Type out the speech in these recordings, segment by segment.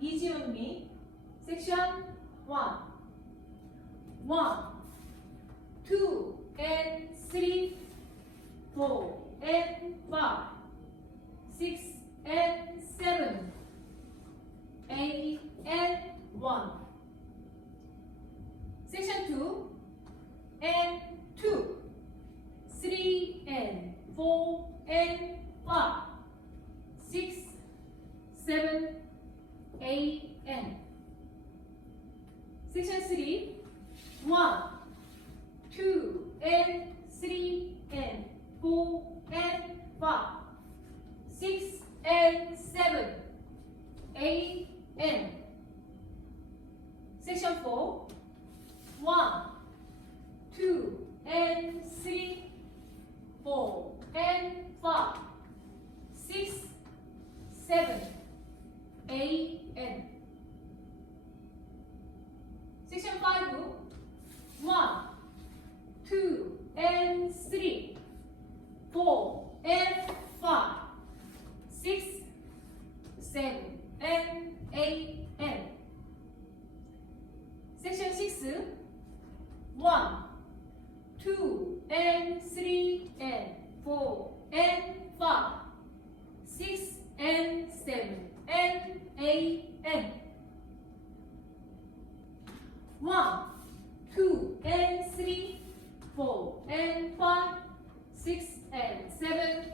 easy on me. Section 1. 1, 2, and 3, 4, and 5, 6, and 7, 8, and 1. Section 2, and 2, 3, and 4, and 5, 6, 7, 8, and. Section 3, 1, 2, and 3, and 4, and 5, 6, and 7, 8, and. Section 4, 1, 2, and 3, 4, and 5, 6, 7, 8, and. Section 5, 1, 2, and 3, 4, and 5, 6, 7, and 8, and. Section 6, 1, 2, and 3, and 4, and 5, 6, and 7, and 8, and. 1, 2, and 3, 4, and 5, 6, and 7,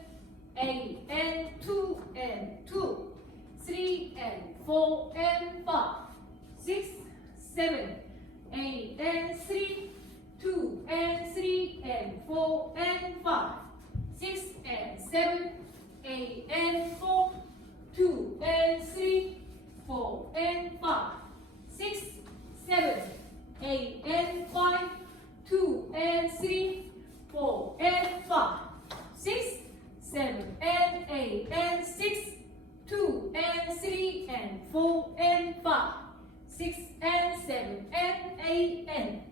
8, and 2, and 2, 3, and 4, and 5, 6, 7, 8, and 3, 2, and 3, and 4, and 5, 6, and 7, 8, and 4, 2, and 3, 4, and 5, 6, 7, 8, and 5, 2, and 3, 4, and 5, 6, 7, and 8, and 6, 2, and 3, and 4, and 5, 6, and 7, and 8, and.